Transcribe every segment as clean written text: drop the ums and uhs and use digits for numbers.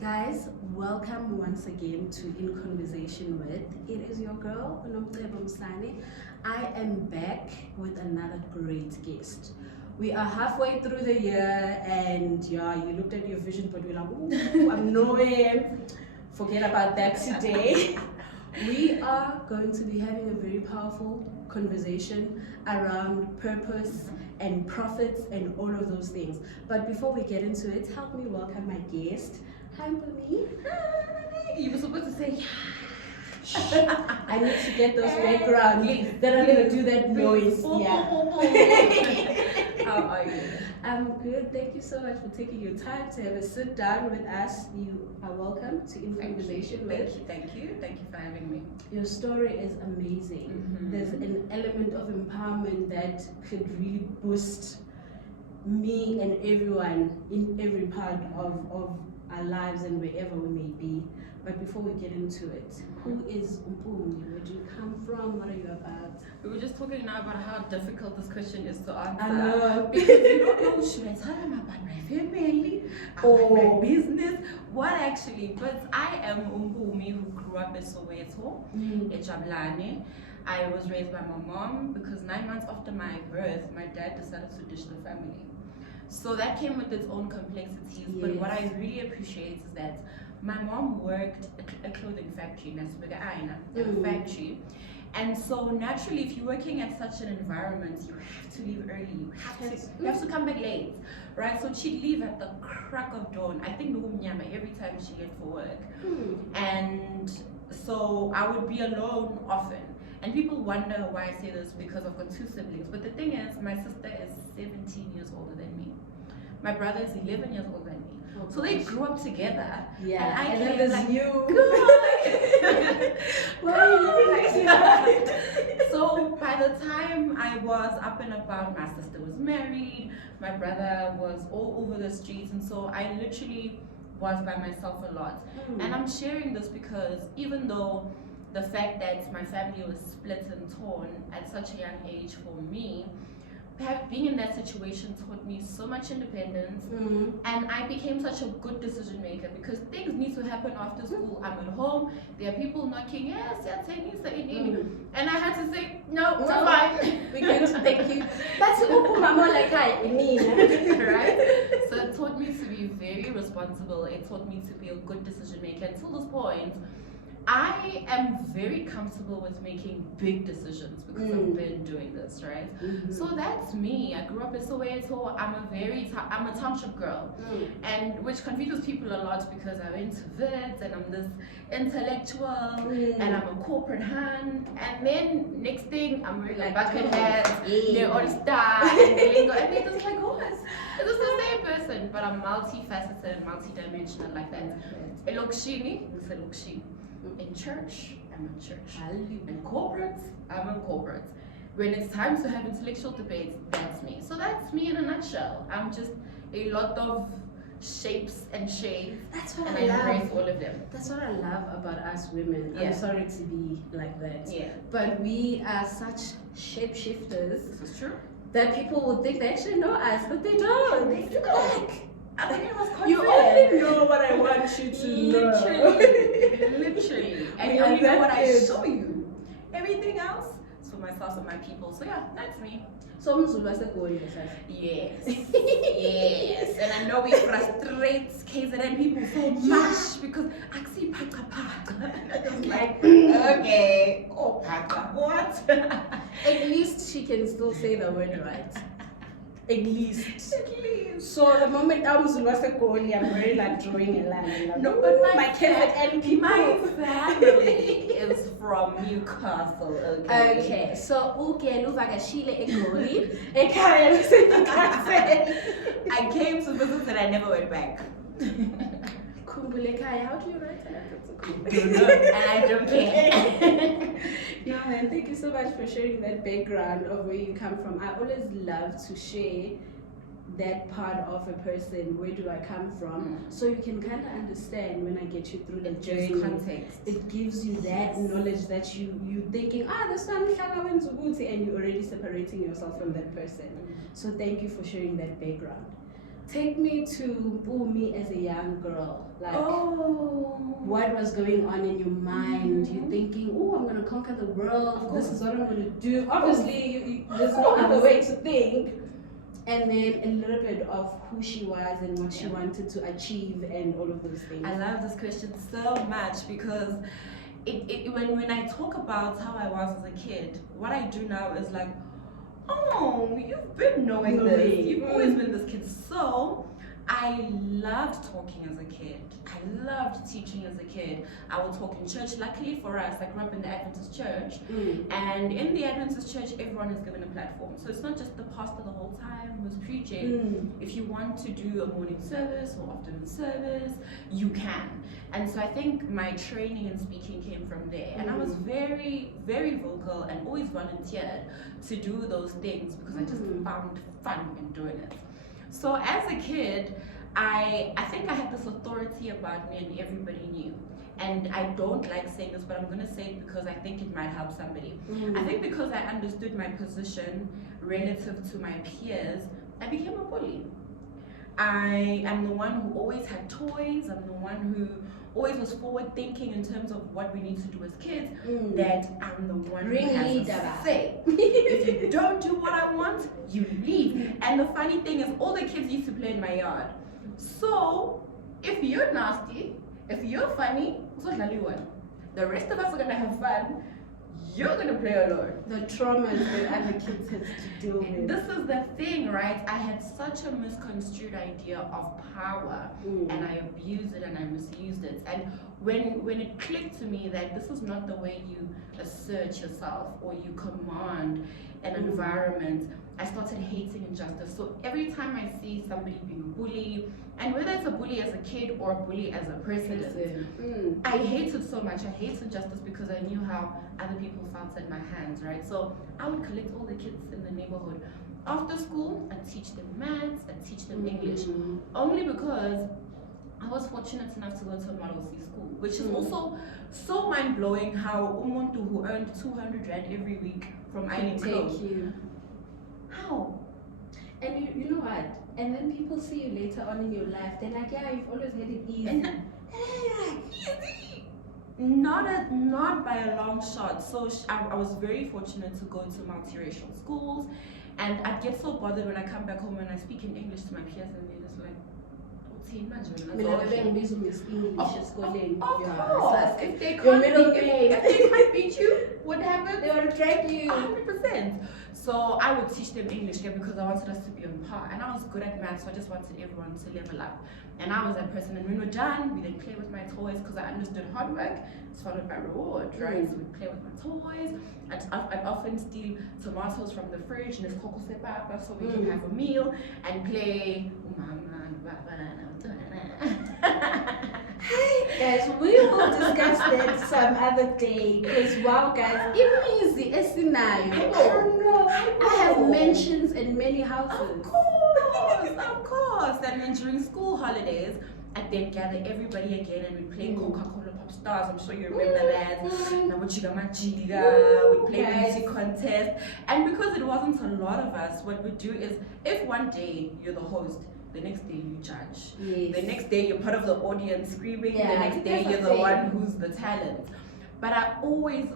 Guys, welcome once again to In Conversation with. It is your girl, Mpumi K Mbonane. I am back with another great guest. We are halfway through the year, and yeah, you looked at your vision board, we're like, ooh, I'm nowhere. Forget about that today. We are going to be having a very powerful conversation around purpose and profits and all of those things. But before we get into it, help me welcome my guest. Hi, Mpumi. You were supposed to say, I need to get those background. Then I'm gonna do that noise. How are you? I'm good. Thank you so much for taking your time to have a sit down with us. You are welcome to In Conversation with. Thank you for having me. Your story is amazing. There's an element of empowerment that could really boost me and everyone in every part of our lives and wherever we may be. But before we get into it, who is Mpumi? Where do you come from? What are you about? We were just talking now about how difficult this question is to answer. I know. Because you don't know, should I tell them about my family, about my business, what actually? But I am Mpumi who grew up in Soweto, Ejablane. I was raised by my mom because 9 months after my birth, my dad decided to ditch the family. So that came with its own complexities. Yes. But what I really appreciate is that my mom worked a clothing factory, a factory. And so naturally, if you're working at such an environment, you have to leave early. You have to come back late, right? So she'd leave at the crack of dawn. I think every time she left for work. And so I would be alone often. And people wonder why I say this because I've got 2 siblings. But the thing is, my sister is 17 years older than me. My brother is 11 years older than me. Oh, so they grew up together. Yeah. And then there's like, you. Why are you looking like that? So by the time I was up and about, my sister was married. My brother was all over the streets. And so I literally was by myself a lot. And I'm sharing this because even though the fact that my family was split and torn at such a young age for me, being in that situation taught me so much independence, and I became such a good decision maker because things need to happen after school. I'm at home, there are people knocking, yes, and I had to say, no, we're fine. We can't thank you. That's mama like hi, me. Right? So it taught me to be very responsible. It taught me to be a good decision maker. Until this point, I am very comfortable with making big decisions because I've been doing this, right? So that's me. I grew up in Soweto. I'm a township girl, and which confuses people a lot because I'm introvert and I'm this intellectual and I'm a corporate hand. And then next thing I'm wearing a bucket hat, they're all star and they're just like, oh, is this the same person? But I'm multifaceted, multidimensional like that. In church, I'm in church. In corporate, I'm in corporate. When it's time to have intellectual debates, that's me. So that's me in a nutshell. I'm just a lot of shapes and shades. That's what and I love. embrace all of them. That's what I love about us women. Yeah. I'm sorry to be like that. Yeah. But we are such shapeshifters This is true. that people would think they actually know us, but they don't. They don't. I think it was confident. You only know what I want you to know. Literally. And We you only are know what I that show you. Everything else is for myself and my people. So yeah, that's me. So Mzulu Goli, Yes. Yes. And I know we frustrate KZN people so much because I see paka paka. It's like, okay, oh paka, what? At least she can still say the word right. At least. So the moment I'm Zulu Goli, I'm very like drawing a line. Like, No, but my KZN people. My family is from Newcastle, okay? Okay, so uvakashile eGoli, I came to visit and I never went back. Khumbule ekhaya. How do you write that? And I don't care. No man, thank you so much for sharing that background of where you come from. I always love to share that part of a person. Where do I come from? So you can kind of understand when I get you through the journey. Context. It gives you that knowledge that you thinking, this one went to Guti, and you're already separating yourself from that person. So thank you for sharing that background. Take me to Mpumi as a young girl. Like, Oh. what was going on in your mind? Mhm. You're thinking, oh, I'm going to conquer the world. Of This course. is what I'm going to do. Obviously, there's no other way to think. And then a little bit of who she was and what she wanted to achieve and all of those things. I love this question so much because when I talk about how I was as a kid, what I do now is like, oh, you've been knowing this. You've always been this kid. So I loved talking as a kid. I loved teaching as a kid. I would talk in church. Luckily for us, I grew up in the Adventist church. And in the Adventist church, everyone is given a platform. So it's not just the pastor the whole time who's preaching. If you want to do a morning service or afternoon service, you can. And so I think my training in speaking came from there. And I was very, very vocal and always volunteered to do those things because I just found fun in doing it. So as a kid, I think I had this authority about me and everybody knew. And I don't like saying this, but I'm going to say it because I think it might help somebody. I think because I understood my position relative to my peers, I became a bully. I am the one who always had toys. I'm the one who always was forward thinking in terms of what we need to do as kids, that I'm the one who has a say. If you don't do what I want, you leave. And the funny thing is, all the kids used to play in my yard. So if you're nasty, if you're funny, the rest of us are gonna have fun. You're gonna play alone. The traumas that other kids have to deal with. This is the thing, right? I had such a misconstrued idea of power, and I abused it and I misused it. And when it clicked to me that this is not the way you assert yourself or you command an environment, I started hating injustice. So every time I see somebody being a bully, and whether it's a bully as a kid or a bully as a president, I hate it so much. I hate injustice because I knew how other people felt at my hands, right? So I would collect all the kids in the neighborhood. After school, I'd teach them maths, I'd teach them English. Only because I was fortunate enough to go to a Model C school, which is also so mind-blowing how umuntu who earned 200 Rand every week from Eileen Clothes. How? And you know what? And then people see you later on in your life, they're like, yeah, you've always had it easy. And easy. Not by a long shot. So I was very fortunate to go to multiracial schools, and I'd get so bothered when I come back home and I speak in English to my peers, and they're just like, of course. If they can't beat you, what happened? They will drag you. 100%. So I would teach them English because I wanted us to be on par, and I was good at math, so I just wanted everyone to level up. And I was that person. And when we're done, we then play with my toys because I understood hard work is followed by reward, right? So we play with my toys. I'd often steal tomatoes from the fridge and it's coco sepapa so we can have a meal and play. Guys, we will discuss that some other day. Because wow, guys, easy esinayo. I have mansions in many houses. Of course. And then during school holidays, I'd then gather everybody again and we'd play Coca-Cola Pop Stars. I'm sure you remember that. We'd play beauty contest. And because it wasn't a lot of us, what we'd do is, if one day you're the host, the next day you judge. The next day you're part of the audience screaming. The next day you're the one who's the talent. But I always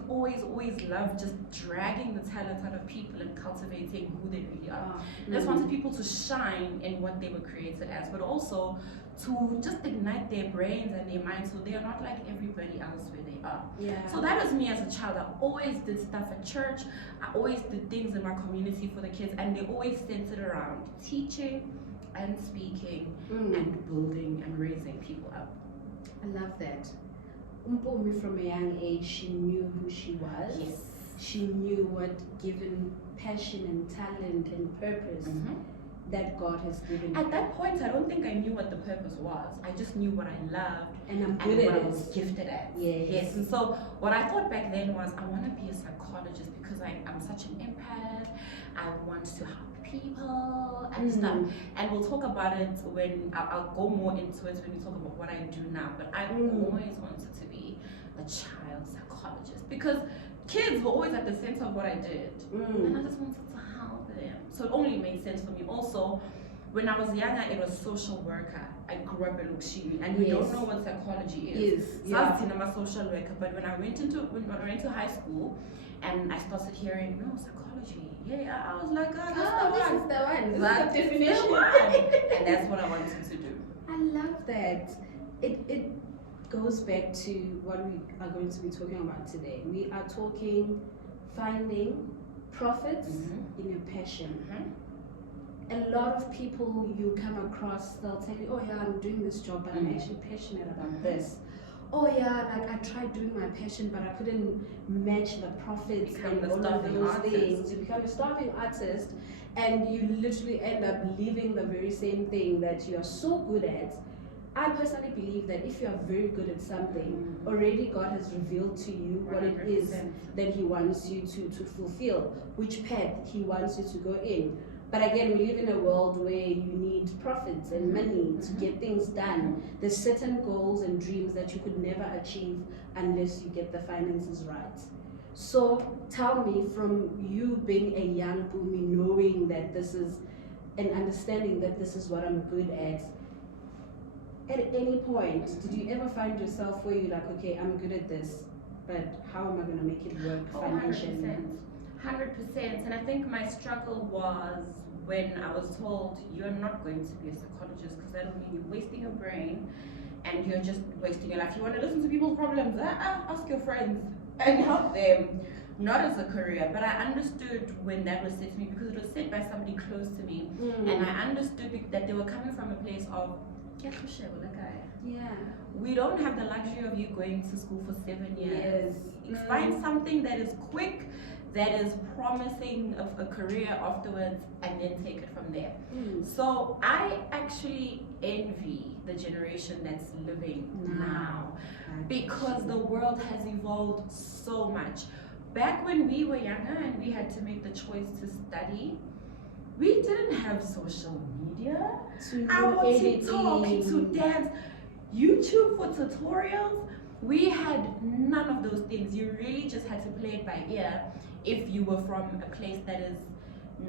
love just dragging the talent out of people and cultivating who they really are. I just wanted people to shine in what they were created as, but also to just ignite their brains and their minds so they are not like everybody else where they are. So that was me as a child. I always did stuff at church. I always did things in my community for the kids, and they always centered around teaching and speaking and building and raising people up. I love that. Mpumi from a young age, she knew who she was. Yes. She knew what given passion and talent and purpose that God has given her. At that point, I don't think I knew what the purpose was. I just knew what I loved and I'm good and at what it. I was gifted at. Yes. And so what I thought back then was, I want to be a psychologist because I'm such an empath. I want to help people and stuff. And we'll talk about it when I'll go more into it when we talk about what I do now. But I always wanted to be a child psychologist because kids were always at the center of what I did. And I just wanted to help them. So it only made sense for me. Also, When I was younger, it was social worker. I grew up in Lukshini, and we don't Yes. know what psychology is. Yes, So yeah. I was a social worker, but when I went into high school, and I started hearing no psychology, yeah, I was like, oh, that's the this one. is the one. This That is the is the definition. one. And that's what I wanted to do. I love that. It goes back to what we are going to be talking about today. We are talking finding profits in your passion. A lot of people you come across, they'll tell you, oh yeah, I'm doing this job, but I'm actually passionate about this. Oh yeah, like I tried doing my passion, but I couldn't match the profits Become and the all of starving those artist. things. You become a starving artist, and you literally end up living the very same thing that you are so good at. I personally believe that if you are very good at something, already God has revealed to you what it is 100%. that He wants you to fulfill, which path He wants you to go in. But again, we live in a world where you need profits and money to get things done. There's certain goals and dreams that you could never achieve unless you get the finances right. So tell me, from you being a young Mpumi, knowing that this is, and understanding that this is what I'm good at any point, did you ever find yourself where you're like, okay, I'm good at this, but how am I going to make it work financially? 100%. And I think my struggle was when I was told you're not going to be a psychologist because that will mean you're wasting your brain and you're just wasting your life. You want to listen to people's problems, ask your friends and help them. Not as a career, but I understood when that was said to me because it was said by somebody close to me, and I understood that they were coming from a place of, yeah, we don't have the luxury of you going to school for 7 years. Yes. Find something that is quick, that is promising of a career afterwards, and then take it from there. So I actually envy the generation that's living now because the world has evolved so much. Back when we were younger and we had to make the choice to study, we didn't have social media, our TikTok, to dance, YouTube for tutorials. We had none of those things. You really just had to play it by ear if you were from a place that is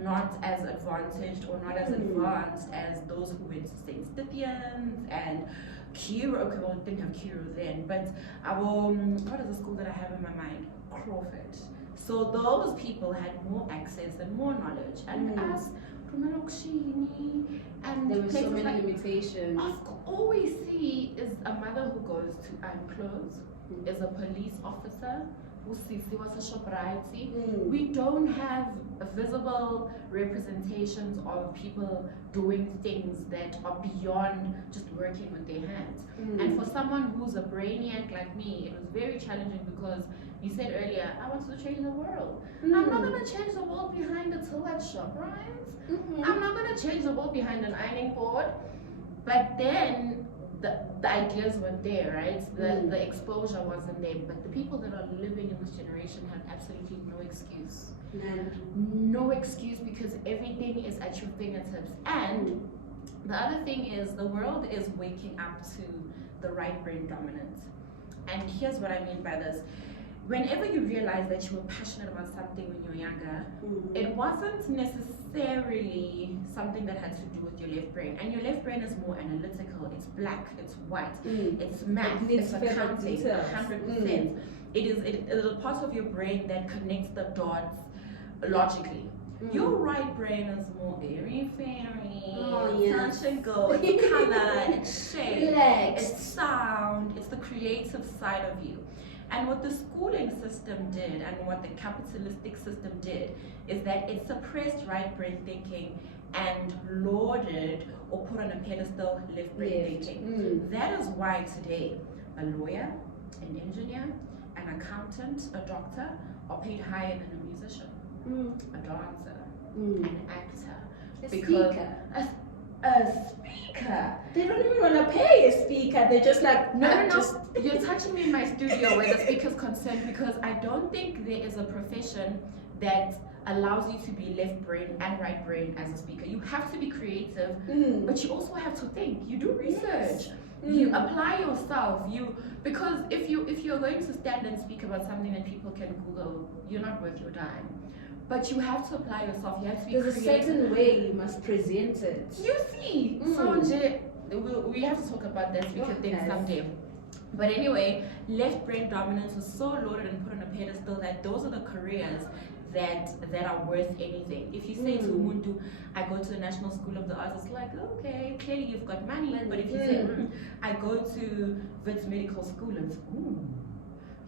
not as advantaged or not as advanced as those who went to St. Stithians and Kiro. Okay, well, we didn't have Kiro then, but our, what is the school that I have in my mind? Crawford. So those people had more access and more knowledge, and us, and there were so places many like, limitations. all we see is a mother who goes to iron clothes, is a police officer who was a shoprite. We don't have visible representations of people doing things that are beyond just working with their hands. And for someone who's a brainiac like me, it was very challenging because you said earlier, I wanted to change the world. I'm not going to change the world behind a till at ShopRite. I'm not going to change the world behind an ironing board. But then the ideas weren't there, right? The exposure wasn't there. But the people that are living in this generation have absolutely no excuse. No excuse, because everything is at your fingertips. And the other thing is, the world is waking up to the right brain dominance. And here's what I mean by this. Whenever you realize that you were passionate about something when you were younger, it wasn't necessarily something that had to do with your left brain. And your left brain is more analytical. It's black, it's white, it's math, it's accounting, 100%. It is a little part of your brain that connects the dots logically. Your right brain is more airy fairy, touch and go, it's color, it's shape, it's sound, it's the creative side of you. And what the schooling system did and what the capitalistic system did is that it suppressed right brain thinking and lauded or put on a pedestal left brain thinking. That is why today a lawyer, an engineer, an accountant, a doctor are paid higher than a musician, a dancer, an actor, a because speaker. A speaker. They don't even want to pay a speaker. They're just like, no. You're touching me in my studio where the speaker's concerned, because I don't think there is a profession that allows you to be left brain and right brain as a speaker. You have to be creative, but you also have to think. You do research. You apply yourself. Because if you're going to stand and speak about something that people can Google, you're not worth your time. but you have to apply yourself. You have to be There's a creative. certain way you must present it. You see, so we have to talk about that speaker thing Yes. someday. But anyway, left brain dominance was so loaded and put on a pedestal that those are the careers that are worth anything. If you say to Umuntu, I go to the National School of the Arts, it's like, okay, clearly you've got money. But if you say, I go to Wits Medical School, it's, ooh,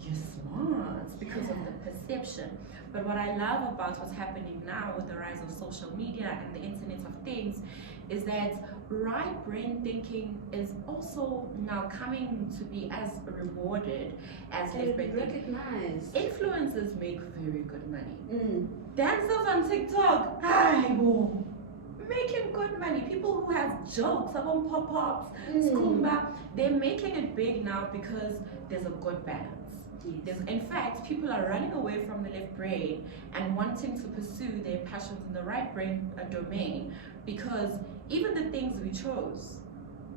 you're smart because of the perception. But what I love about what's happening now with the rise of social media and the Internet of Things is that right brain thinking is also now coming to be as rewarded as left brain thinking. Recognized. Influencers make very good money. Dancers on TikTok, making good money. People who have jokes about pop-ups, skumba, they're making it big now because there's a good balance. Yes. In fact, people are running away from the left brain and wanting to pursue their passions in the right brain domain, because even the things we chose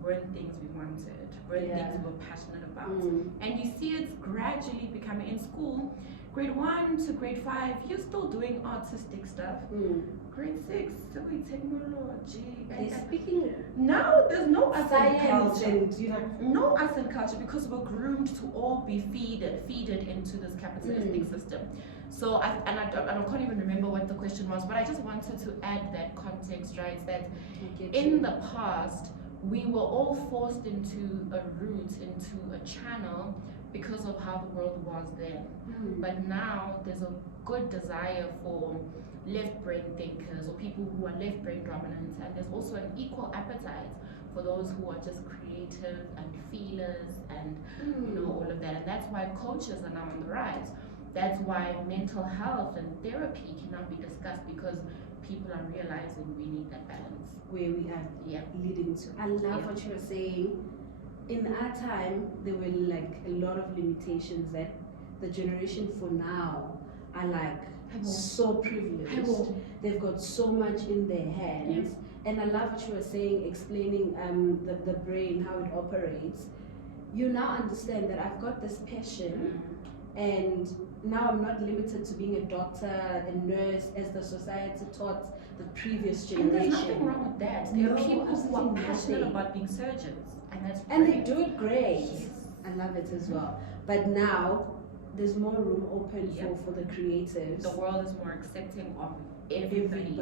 weren't things we wanted, weren't things we were passionate about. And you see it's gradually becoming in school. Grade 1 to grade 5, you're still doing artistic stuff. Grade 6, technology. They're speaking now there's no arts and science culture. No arts and culture, because we're groomed to all be feeded into this capitalistic system. So I can't even remember what the question was, but I just wanted to add that context, right? That in the past we were all forced into a route, into a channel, because of how the world was then. But now there's a good desire for left brain thinkers or people who are left brain dominant, and there's also an equal appetite for those who are just creative and feelers and all of that. And that's why coaches are now on the rise. That's why mental health and therapy can now be discussed, because people are realizing we need that balance. Where we are leading to. I love what you were saying. In our time, there were like a lot of limitations that the generation for now are like so privileged. They've got so much in their hands. And I love what you were saying, explaining the brain, how it operates. You now understand that I've got this passion, and now I'm not limited to being a doctor, a nurse, as the society taught the previous generation. And there's nothing wrong with that. There are people who are passionate about being surgeons, and that's and great. they do it great. Yes. I love it as well. But now there's more room open for the creatives. The world is more accepting of everybody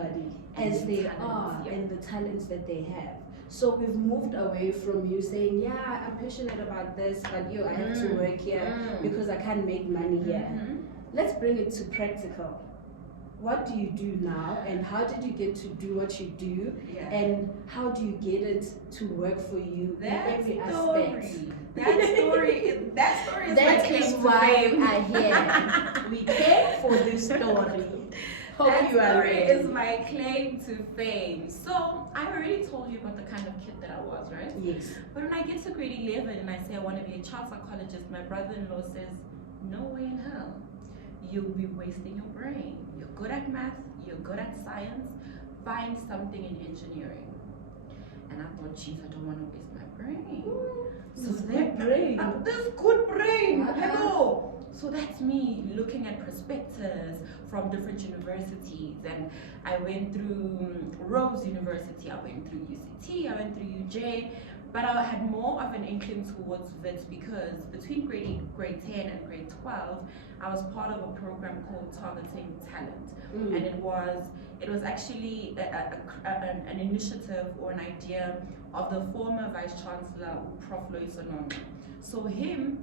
as they talents, are and the talents that they have. So we've moved away from you saying, yeah, I'm passionate about this, but I have to work here because I can't make money here. Let's bring it to practical. What do you do now, and how did you get to do what you do, and how do you get it to work for you in every aspect? That story is That is why I'm here. We came for this story. That story is my claim to fame. So I've already told you about the kind of kid that I was, right? Yes. But when I get to grade 11 and I say I want to be a child psychologist, my brother-in-law says, no way in hell. You'll be wasting your brain. You're good at math, you're good at science, find something in engineering. And I thought, geez, I don't want to waste my brain. So that brain, this good brain, hello. So that's me looking at prospectus from different universities, and I went through Rose University, I went through UCT, I went through UJ, but I had more of an inkling towards Wits because between grade 10 and grade 12, I was part of a program called Targeting Talent, and it was actually an initiative or an idea of the former Vice Chancellor, Prof. Loisonono. So him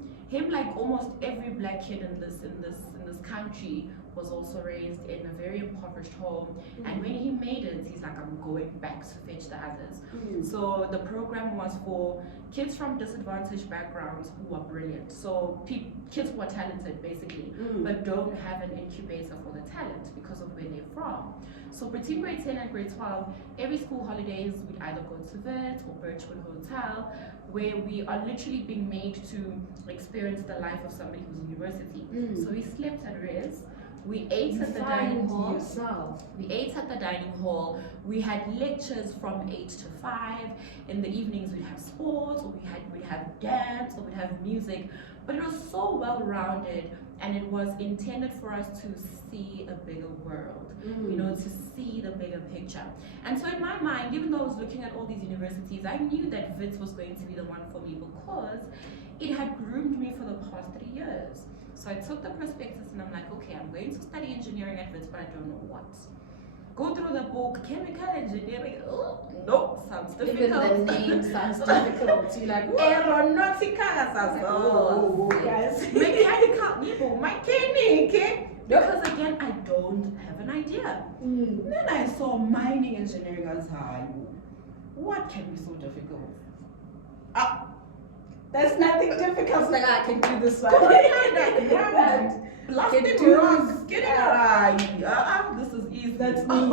like almost every black kid in this country was also raised in a very impoverished home, and when he made it, he's like, I'm going back to fetch the others. So the program was for kids from disadvantaged backgrounds who are brilliant, so kids who are talented basically, but don't have an incubator for the talent because of where they're from. So between grade 10 and grade 12, every school holidays we'd either go to Vert or Birchwood Hotel, where we are literally being made to experience the life of somebody who's in university. So we slept at res, We ate at the Find dining hall. yourself. We ate at the dining hall. We had lectures from 8 to 5. In the evenings we'd have sports, or we'd have dance, or we'd have music. But it was so well rounded, and it was intended for us to see a bigger world, you know, to see the bigger picture. And so in my mind, even though I was looking at all these universities, I knew that Wits was going to be the one for me because it had groomed me for the past 3 years. So I took the prospectus and I'm like, okay, I'm going to study engineering at Wits, but I don't know what. Go through the book, chemical engineering. Oh, no, sounds difficult. Even the name sounds difficult. You're like, aeronautical, oh, guys. mechanical, mechanic. Because again, I don't have an idea. Then I saw mining engineering as what can be so difficult? There's nothing difficult. Like, I can do this one. Blasting rocks, getting around. This is easy. That's me.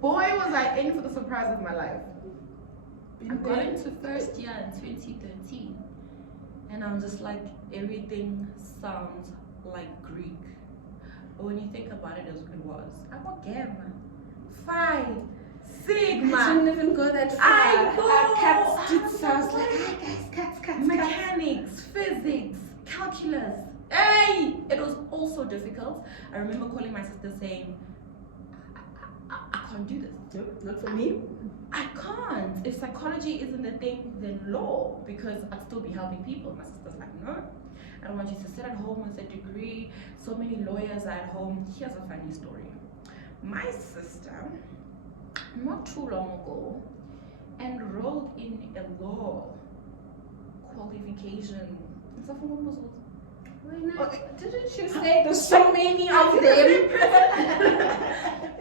Boy, was I in for the surprise of my life. I got into first year in 2013, and I'm just like, everything sounds like Greek. But when you think about it, it was. I got Gamma, Phi, Sigma. I didn't even go that far. I Sounds like, guys, mechanics, physics, calculus. Hey, it was also difficult. I remember calling my sister saying, I can't do this. Nope, not for me. I can't. If psychology isn't a thing, then law, because I'd still be helping people. My sister's like, no, I don't want you to sit at home with a degree. So many lawyers are at home. Here's a funny story. My sister, not too long ago, enrolled in a law qualification. Didn't you say there's so many of them?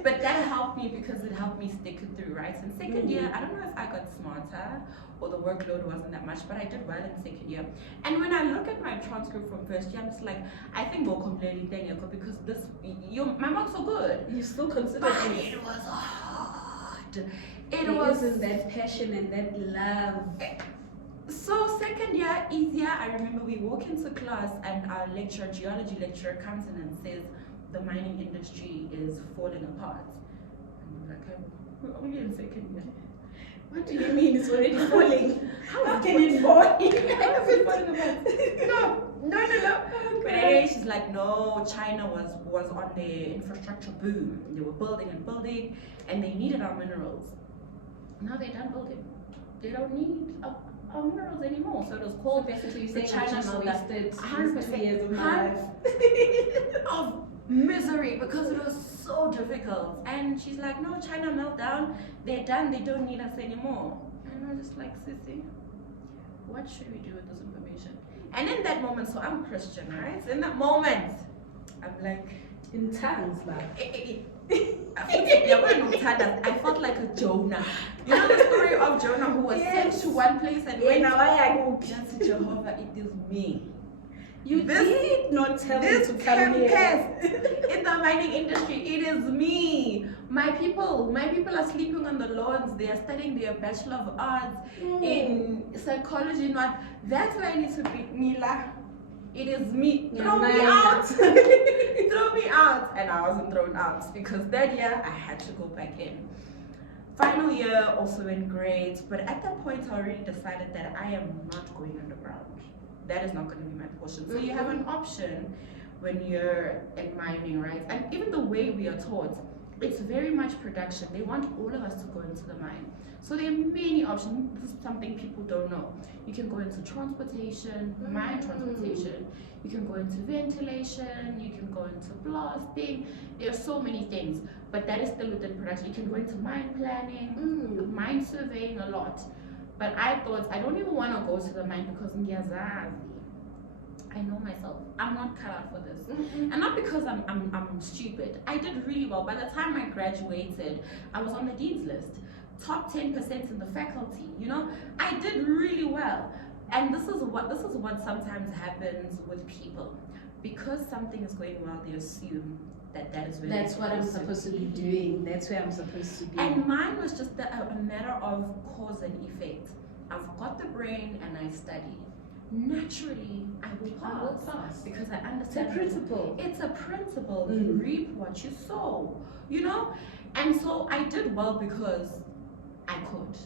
But that helped me because it helped me stick it through, right? In second year, I don't know if I got smarter or the workload wasn't that much, but I did well in second year. And when I look at my transcript from first year, I'm just like, I think we're completely because my marks are good. You still consider it. It was hard. It wasn't that passion and that love. So second year, easier. I remember we walk into class and our geology lecturer comes in and says, the mining industry is falling apart. And we're like, hey, we're only in second year. What do you mean it's already falling? How can it fall? How is it falling apart? No. But anyway, she's like, no, China was on their infrastructure boom. They were building, and they needed our minerals. Now they're done building. They don't need our minerals anymore. So it was called basically the China wasted 100% years of my life. of misery because it was so difficult. And she's like, no, China meltdown. They're done. They don't need us anymore. And I'm just like, sissy, what should we do with this information? And in that moment, so I'm Christian, right? So in that moment, I'm like, in tongues, like. I felt like a Jonah. You know the story of Jonah who was sent to one place and went to Jehovah, it is me. You did not tell me to come here. In the mining industry, it is me. My people are sleeping on the lawns. They are studying their Bachelor of Arts in psychology. That's where I need to be, Mila. It is me. Throw me out. Throw me out. And I wasn't thrown out because that year I had to go back in. Final year also went great, but at that point I already decided that I am not going underground. That is not going to be my portion. So you have an option when you're in mining, right? And even the way we are taught, it's very much production. They want all of us to go into the mine. So there are many options. This is something people don't know. You can go into transportation, mine transportation. You can go into ventilation. You can go into blasting. There are so many things, but that is still within production. You can go into mine planning, mine surveying a lot. But I thought, I don't even want to go to the mine because I know myself. I'm not cut out for this. And not because I'm stupid. I did really well. By the time I graduated, I was on the dean's list. Top 10% in the faculty, you know? I did really well. And this is what sometimes happens with people. Because something is going well, they assume that is really that's what I'm supposed to be doing. That's where I'm supposed to be. And mine was just a matter of cause and effect. I've got the brain and I study. naturally I will pass. Because I It's a understand principle. it's a principle. You reap what you sow, you know? And so I did well because I could.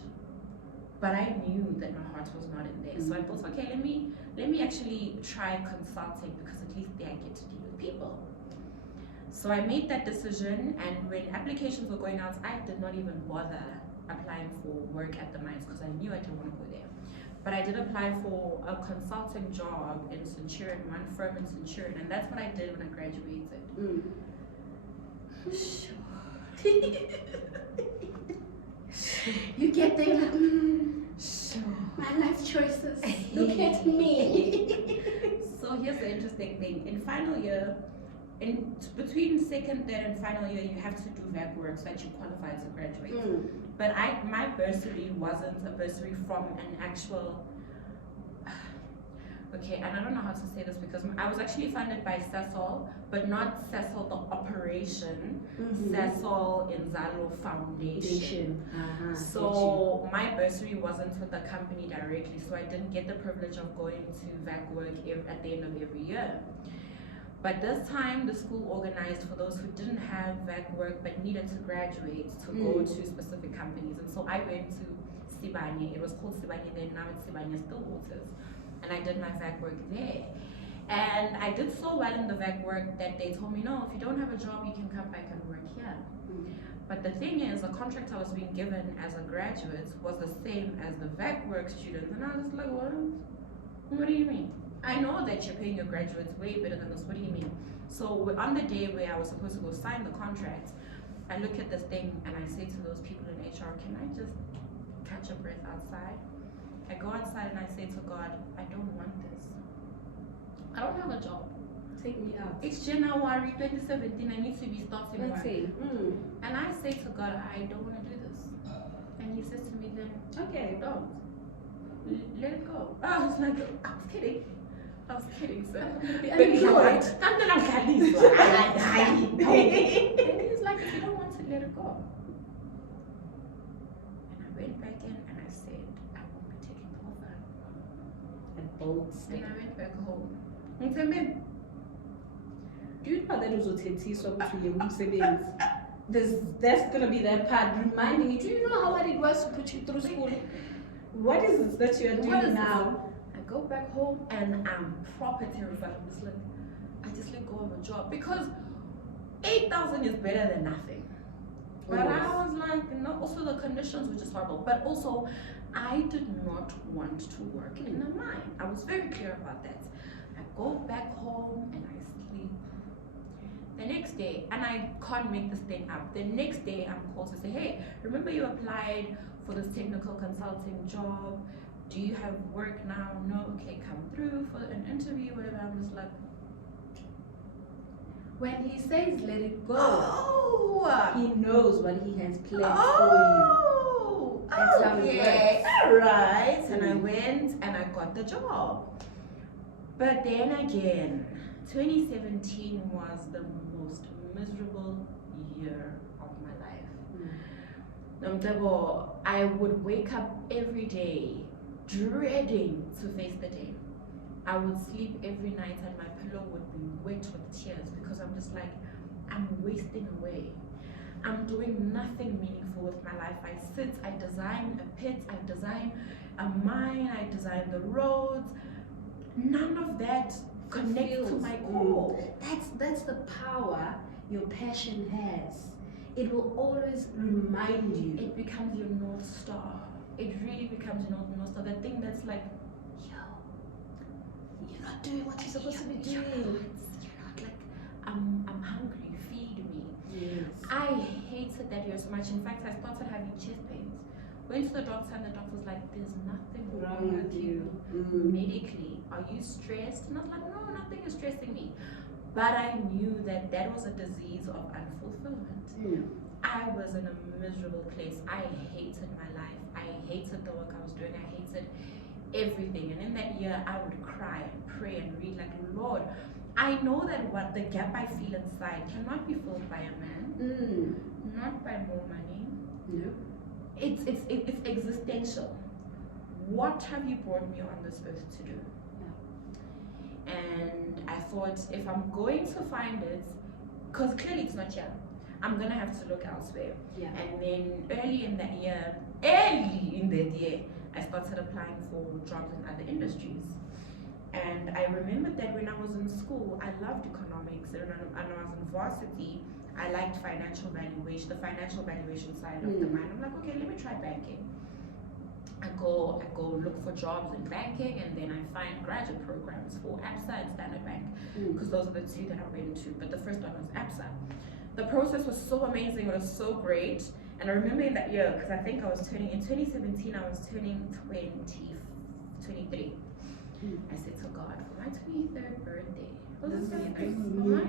But I knew that my heart was not in there. So I thought, okay, let me actually try consulting, because at least there I get to deal with people. So I made that decision, and when applications were going out, I did not even bother applying for work at the mines because I knew I didn't want to go there. But I did apply for a consulting job in Centurion, one firm in Centurion, and that's what I did when I graduated. You get there like, Sure. my life choices. Look at me. So here's the interesting thing. In final year, between second, third, and final year, you have to do VAC work so that you qualify to graduate. But my bursary wasn't a bursary from an actual. Okay, and I don't know how to say this because I was actually funded by Cecil, but not Cecil the operation, Cecil Inzalo Foundation. So my bursary wasn't with the company directly, so I didn't get the privilege of going to VAC work at the end of every year. But this time, the school organized for those who didn't have VAC work but needed to graduate to go to specific companies. And so I went to Sibanye. It was called Sibanye then, now it's Sibanye Stillwaters. And I did my VAC work there. And I did so well in the VAC work that they told me, no, if you don't have a job, you can come back and work here. But the thing is, the contract I was being given as a graduate was the same as the VAC work students. And I was just like, what? What do you mean? I know that you're paying your graduates way better than this. What do you mean? So on the day where I was supposed to go sign the contract, I look at this thing and I say to those people in HR, can I just catch a breath outside? I go outside and I say to God, I don't want this. I don't have a job. Take me out. It's January 2017. I need to be starting Let's work. see. And I say to God, I don't want to do this. And He says to me, then, okay, don't. Let it go. I was like, I was kidding. I was kidding, sir. Unemployed. I'm not kidding, sir. And he's like, if you don't want to, let it go. And I went back in and I said, I won't be taking over. And bold step. And I went back home. Ngithembe, Do you know that uzothethiswa ukuthi uye kumsebenzi? That's gonna be that part reminding you. Do you know how hard it was to put you through school? What is it that you are doing now? I go back home and I'm proper terrified. I just let go of a job because 8,000 is better than nothing. But I was like, no, also the conditions were just horrible. But also, I did not want to work in a mine. I was very clear about that. I go back home and I sleep. The next day, and I can't make this thing up, the next day I'm called to say, hey, remember you applied for this technical consulting job? Do you have work now? No, okay, come through for an interview, whatever. I'm just like, When he says let it go, he he knows what he has planned for That's how it works. All right. And I went and I got the job. But then again, 2017 was the most miserable year of my life. I would wake up every day dreading to face the day. I would sleep every night and my pillow would be wet with tears because I'm just like, I'm wasting away. I'm doing nothing meaningful with my life. I sit, I design a pit, I design a mine, I design the roads. None of that connects to my core. That's the power your passion has. It will always remind you. It becomes your North Star. It really becomes your North Star. The thing that's like, You're not doing what you're supposed to be you're doing. not like, I'm hungry, feed me. Yes. I hated that year so much. In fact, I started having chest pains. Went to the doctor and the doctor was like, there's nothing wrong with you medically. Are you stressed? And I was like, no, nothing is stressing me. But I knew that that was a disease of unfulfillment. I was in a miserable place. I hated my life. I hated the work I was doing. I hated everything. And in that year, I would cry and pray and read like, Lord, I know that what the gap I feel inside cannot be filled by a man, not by more money. No. It's existential. What have you brought me on this earth to do? And I thought, if I'm going to find it, because clearly it's not here, I'm gonna have to look elsewhere. Yeah. And then early in that year, I started applying for jobs in other industries. And I remembered that when I was in school, I loved economics, and when I was in varsity, I liked financial valuation, the financial valuation side of the mind. I'm like, okay, let me try banking. I go look for jobs in banking, and then I find graduate programs for ABSA and Standard Bank, because those are the two that I went to. But the first one was ABSA. The process was so amazing, it was so great. And I remember in that year, because I think I was turning, in 2017, I was turning 23. I said to God, for my 23rd birthday, was it 23rd? For my